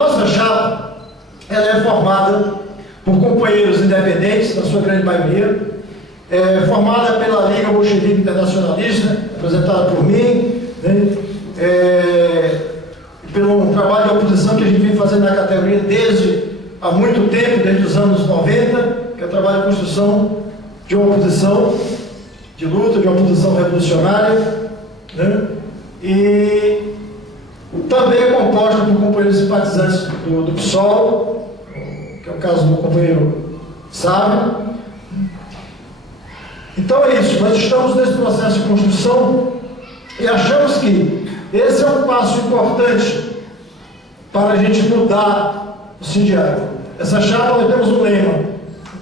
Nossa chapa, ela é formada por companheiros independentes, na sua grande maioria, formada pela Liga Bolchevique Internacionalista, representada por mim, né, pelo trabalho de oposição que a gente vem fazendo na categoria desde há muito tempo, desde os anos 90, que é o trabalho de construção de uma oposição, de luta, de uma oposição revolucionária, né, e também é composta por companheiros simpatizantes do PSOL, que é o caso do companheiro Sávio. Então é isso, nós estamos nesse processo de construção e achamos que esse é um passo importante para a gente mudar o sindicato. Essa chapa, nós temos um lema.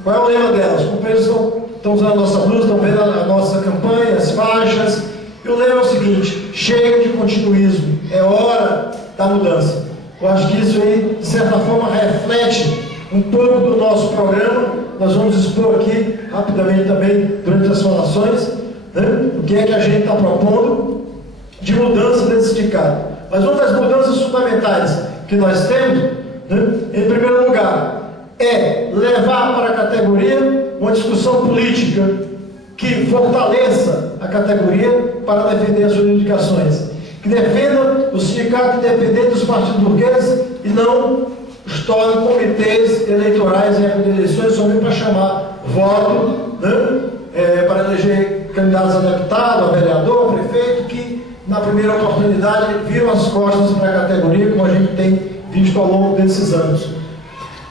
Qual é o lema dela? Os companheiros estão usando a nossa blusa, estão vendo a nossa campanha, as faixas. E o lema é o seguinte: chega de continuismo, é hora da mudança. Eu acho que isso aí, de certa forma, reflete um pouco do nosso programa. Nós vamos expor aqui rapidamente também, durante as falações, né, o que é que a gente está propondo de mudança desse sindicato. Mas uma das mudanças fundamentais que nós temos, né, em primeiro lugar, é levar para a categoria uma discussão política que fortaleça a categoria para defender as suas reivindicações, que defenda o sindicato independente dos partidos burgueses e não os torne comitês eleitorais em época de eleições somente para chamar voto, né, para eleger candidatos a deputado, a vereador, a prefeito, que na primeira oportunidade viram as costas para a categoria, como a gente tem visto ao longo desses anos.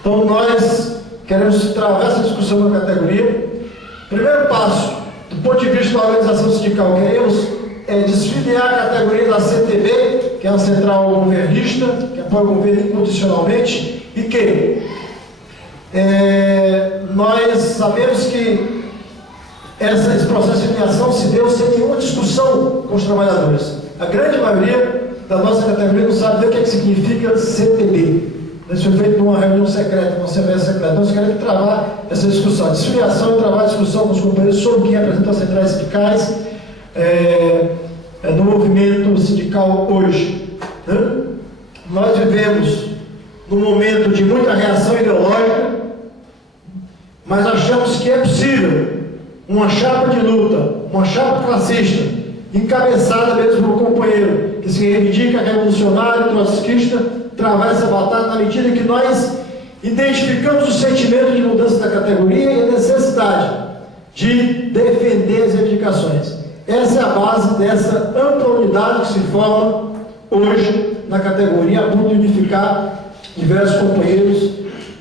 Então nós queremos travar essa discussão na categoria. Primeiro passo, do ponto de vista da organização sindical, queremos desfiliar a categoria da CTB, que é a Central Governista, que apoia o governo incondicionalmente, e que nós sabemos que esse processo de filiação se deu sem nenhuma discussão com os trabalhadores. A grande maioria da nossa categoria não sabe o que significa CTB. Isso foi feito numa reunião secreta, numa assembleia secreta. Nós queremos travar essa discussão. Desfiliação e travar a discussão com os companheiros sobre quem representa as centrais sindicais no movimento sindical hoje. Né? Nós vivemos num momento de muita reação ideológica, mas achamos que é possível uma chapa de luta, uma chapa classista, encabeçada mesmo por um companheiro que se reivindica revolucionário, trotskista, travar essa batalha na medida que nós identificamos o sentimento de mudança da categoria e a necessidade de defender as reivindicações. Essa é a base dessa ampla unidade que se forma hoje na categoria, a ponto de unificar diversos companheiros,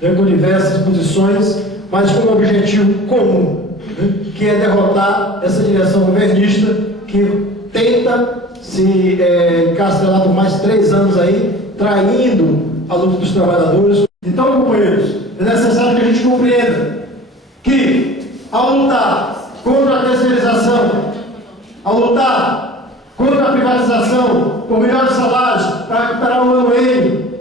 né, com diversas posições, mas com um objetivo comum, né, que é derrotar essa direção governista que tenta se encastelar por mais 3 anos aí, traindo a luta dos trabalhadores. Então, companheiros, é necessário que a gente compreenda que, ao lutar contra a terceirização, ao lutar contra a privatização, por melhores salários, para recuperar o ano M,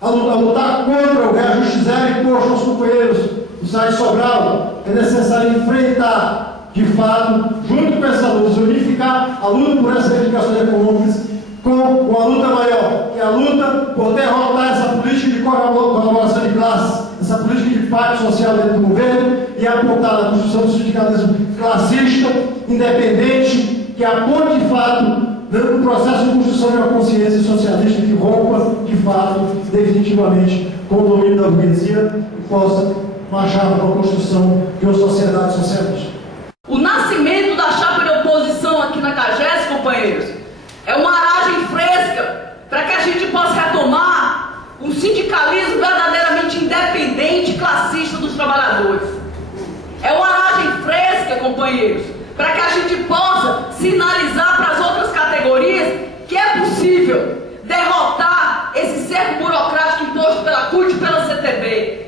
a lutar contra o reajuste zero imposto aos companheiros do site Sobral, é necessário enfrentar, de fato, junto com essa luta, unificar a luta por essas reivindicações econômicas com uma luta maior, que é a luta por derrotar essa política de colaboração de classes, essa política de pacto social dentro do governo e apontar a construção do sindicalismo classista, independente, que aponte de fato um processo de construção de uma consciência socialista que rompa de fato, definitivamente, com o domínio da burguesia e possa marchar para a construção de uma sociedade socialista. O nascimento da chapa de oposição aqui na CAGES, companheiros, é uma aragem fresca para que a gente possa retomar um sindicalismo verdadeiramente independente e classista dos trabalhadores. É uma aragem fresca, companheiros, para que a gente possa sinalizar para as outras categorias que é possível derrotar esse cerco burocrático imposto pela CUT e pela CTB,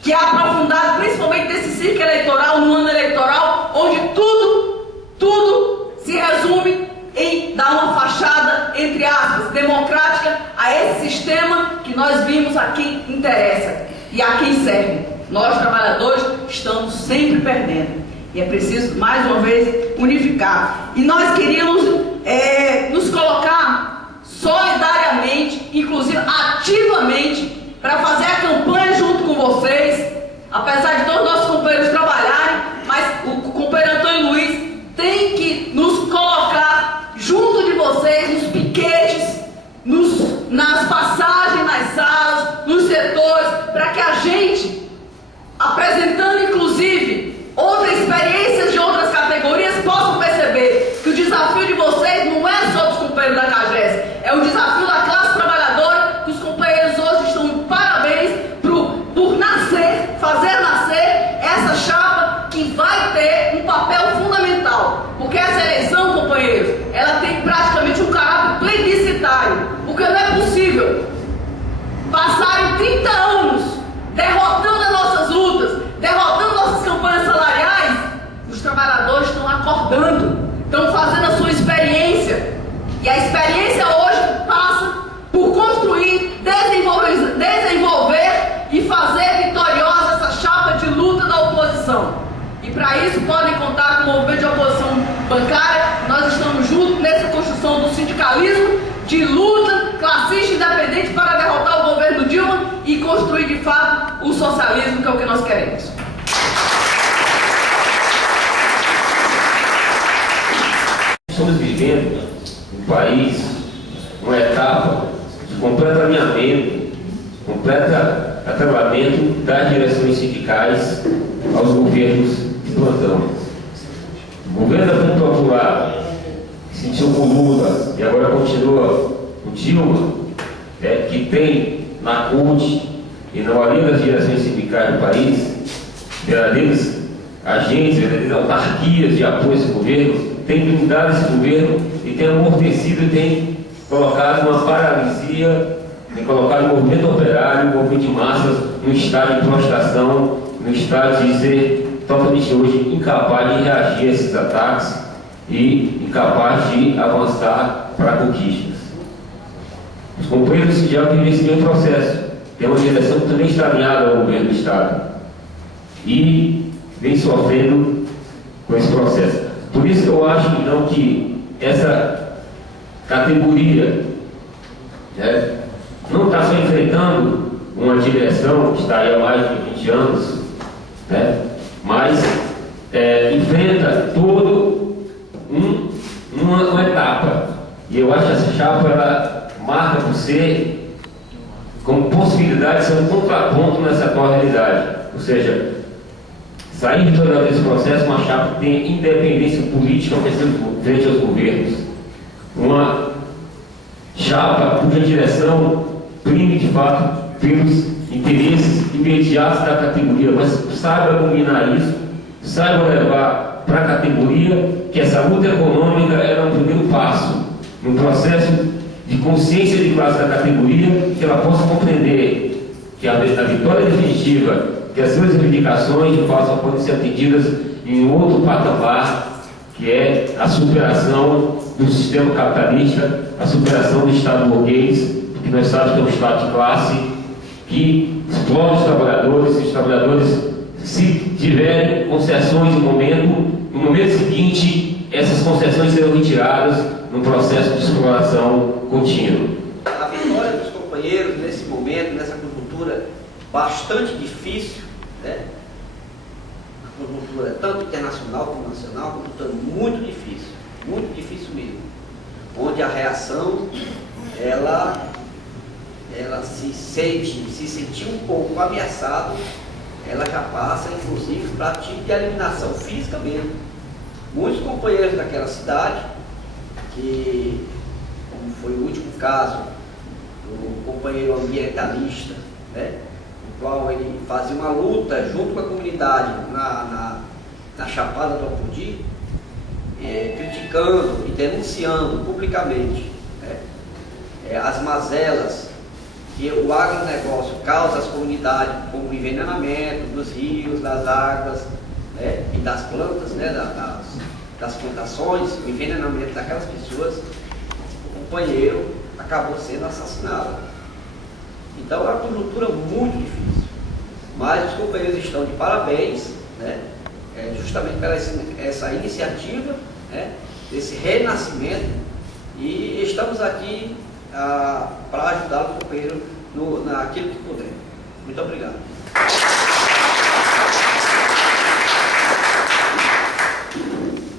que é aprofundado principalmente nesse ciclo eleitoral, no ano eleitoral, onde tudo se resume em dar uma fachada, entre aspas, democrática a esse sistema que nós vimos a quem interessa e a quem serve. Nós, trabalhadores, estamos sempre perdendo. E é preciso, mais uma vez, unificar. E nós queríamos nos colocar solidariamente e inclusive ativamente, para fazer a campanha junto com vocês, apesar de todos os nossos companheiros trabalharem, mas o companheiro Antônio Luiz tem que nos colocar junto de vocês, nos piquetes, nas passagens, nas salas, nos setores, para que a gente, apresentando inclusive outras experiências de outras categorias, possam perceber que o desafio de vocês não é só dos companheiros da CAGES, é o desafio da classe trabalhadora, que os companheiros hoje estão de parabéns por nascer, fazer nascer essa chapa que vai ter um papel fundamental, porque essa eleição, companheiros, ela tem praticamente um caráter plebiscitário, porque não é possível passarem 30 anos derrotando as nossas lutas, derrotando nossas campanhas salariais. Os trabalhadores estão acordando, estão fazendo a sua experiência, e a experiência hoje passa por construir, desenvolver e fazer vitoriosa essa chapa de luta da oposição. E para isso podem contar com o movimento de oposição bancária. Nós estamos juntos nessa construção do sindicalismo de luta classista independente para derrotar o governo Dilma e construir de fato o socialismo, que é o que nós queremos. Estamos vivendo um país, uma etapa de completo alinhamento, completo atrelamento das direções sindicais aos governos de plantão. O governo da Frente Popular, que sentiu com Lula e agora continua com Dilma, que tem na CUT e na maioria das direções sindicais do país verdadeiros agentes, verdadeiras autarquias de apoio a esse governo, tem blindado esse governo e tem amortecido e tem colocado uma paralisia, tem colocado o movimento operário, o movimento de massas no estado de prostração, no estado de ser totalmente hoje incapaz de reagir a esses ataques e incapaz de avançar para conquistas. Os companheiros do sindicato vivem esse mesmo processo. Tem uma direção que também está alinhada ao governo do estado e vem sofrendo com esse processo. Por isso que eu acho então que essa categoria não está só enfrentando uma direção que está aí há mais de 20 anos, mas enfrenta todo uma etapa. E eu acho que essa chapa ela marca por ser como possibilidade de ser um contraponto nessa atual realidade. Ou seja, sair de todo esse processo, uma chapa que tem independência política frente aos governos. Uma chapa cuja direção prime de fato pelos interesses imediatos da categoria, mas saiba dominar isso, saiba levar para a categoria que essa luta econômica era um primeiro passo no processo de consciência de classe da categoria, que ela possa compreender que a vitória definitiva, que as suas reivindicações de fato podem ser atendidas em outro patamar, que é a superação do sistema capitalista, a superação do Estado burguês, porque nós sabemos que é um Estado de classe que explora os trabalhadores, e os trabalhadores, se tiverem concessões no momento seguinte, essas concessões serão retiradas num processo de exploração contínua. A vitória dos companheiros nesse momento, nessa conjuntura bastante difícil, a conjuntura tanto internacional como nacional, uma conjuntura muito difícil mesmo, onde a reação ela se sentiu um pouco ameaçada, ela já passa inclusive para tipo de eliminação física mesmo. Muitos companheiros daquela cidade, que, como foi o último caso do companheiro ambientalista, no qual ele fazia uma luta junto com a comunidade na Chapada do Apodi, criticando e denunciando publicamente as mazelas que o agronegócio causa às comunidades, como o envenenamento dos rios, das águas e das plantas, das plantações, o envenenamento daquelas pessoas. O companheiro acabou sendo assassinado. Então é uma conjuntura muito difícil, mas os companheiros estão de parabéns, justamente pela essa iniciativa, desse renascimento, e estamos aqui para ajudar o companheiro naquilo que puder. Muito obrigado.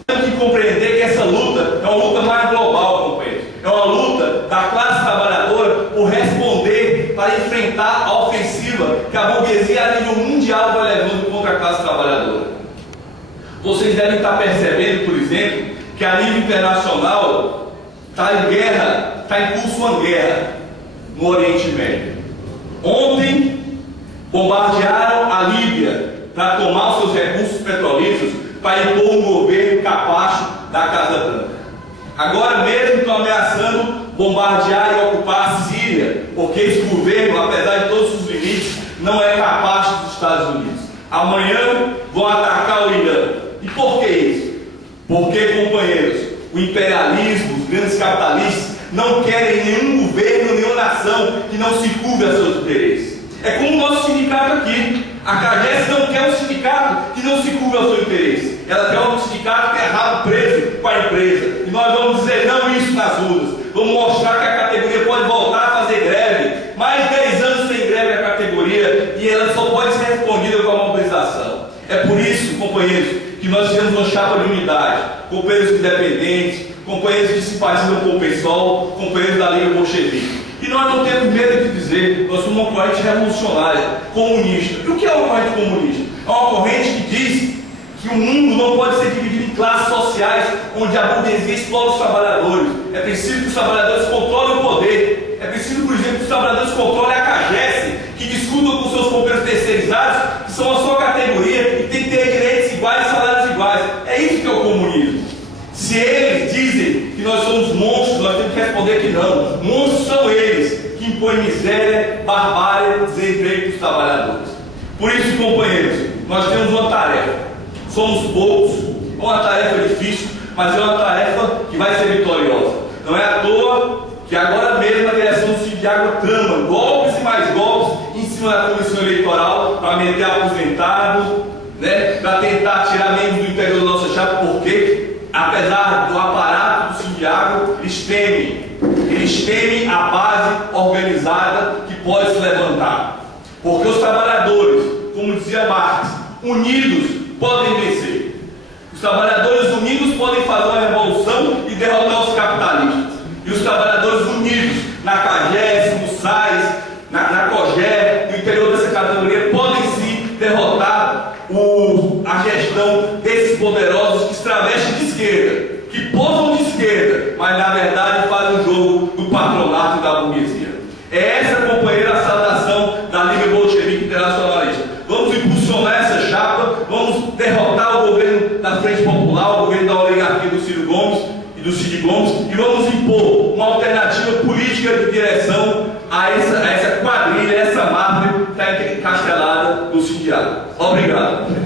Temos que compreender que essa luta é uma luta mais global, companheiros. É uma luta da classe trabalhadora por responder para enfrentar a ofensiva que a burguesia a nível mundial vai levando contra a classe trabalhadora. Vocês devem estar percebendo, por exemplo, que a nível internacional está em guerra, está em curso uma guerra no Oriente Médio. Ontem bombardearam a Líbia para tomar os seus recursos petrolíferos, para impor um governo capacho da Casa Branca. Agora mesmo estão ameaçando bombardear e ocupar a Síria, porque esse governo, apesar de todos os limites, não é capacho dos Estados Unidos. Amanhã vão atacar o Irã. E por que isso? Porque, companheiros, o imperialismo, os grandes capitalistas não querem nenhum governo, nenhuma nação que não se curve a seus interesses. É como o nosso sindicato aqui. A CAGES não quer um sindicato que não se curve ao seu interesse. Ela quer um sindicato que é rabo preso com a empresa. E nós vamos dizer não isso nas ruas. Vamos mostrar que a categoria pode voltar a fazer greve. Mais 10 anos sem greve a categoria, e ela só pode ser respondida com a mobilização. É por isso, companheiros, que nós temos uma chapa de unidade. Companheiros independentes, companheiros que simpatizam com o PSOL, companheiros da Liga Bolchevique. E nós não temos medo de dizer, nós somos uma corrente revolucionária, comunista. E o que é uma corrente comunista? É uma corrente que diz que o mundo não pode ser dividido em classes sociais, onde a burguesia explora os trabalhadores. É preciso que os trabalhadores controlem o poder. É preciso, por exemplo, que os trabalhadores controlem a CAGES, que discutam com seus companheiros terceirizados, que são a sua categoria, e tem que ter direitos iguais e salários iguais. É isso que é o comunismo. Se eles dizem que nós somos monstros, nós temos que responder que não. Monstros são eles que impõem miséria, barbárie, desemprego dos trabalhadores. Por isso, companheiros, nós temos uma tarefa. Somos poucos, é uma tarefa difícil, mas é uma tarefa que vai ser vitoriosa. Não é à toa que agora mesmo a direção do Sindiagro trama golpes e mais golpes em cima da comissão eleitoral para meter aposentado, né, para tentar tirar membros do interior da nossa chapa, porque apesar do aparato do Sindiagro, eles temem a base organizada que pode se levantar. Porque os trabalhadores, como dizia Marx, unidos podem vencer. Os trabalhadores unidos podem fazer uma revolução e derrotar os capitalistas. E os trabalhadores unidos na CAGES, no SAIS, na COGER, no interior dessa categoria, podem sim derrotar a gestão desses poderosos que se travestem de esquerda, que posam de esquerda, mas na verdade fazem o jogo do patronato e da burguesia. É essa, companheira, a saudação da Liga Bolchevique Internacionalista. Vamos impulsionar essa chapa, vamos derrotar o governo da Frente Popular, o governo da oligarquia do Ciro Gomes e do Cid Gomes, e vamos impor uma alternativa política de direção a essa quadrilha, essa máfia que está encastelada no Sindiagro. Obrigado.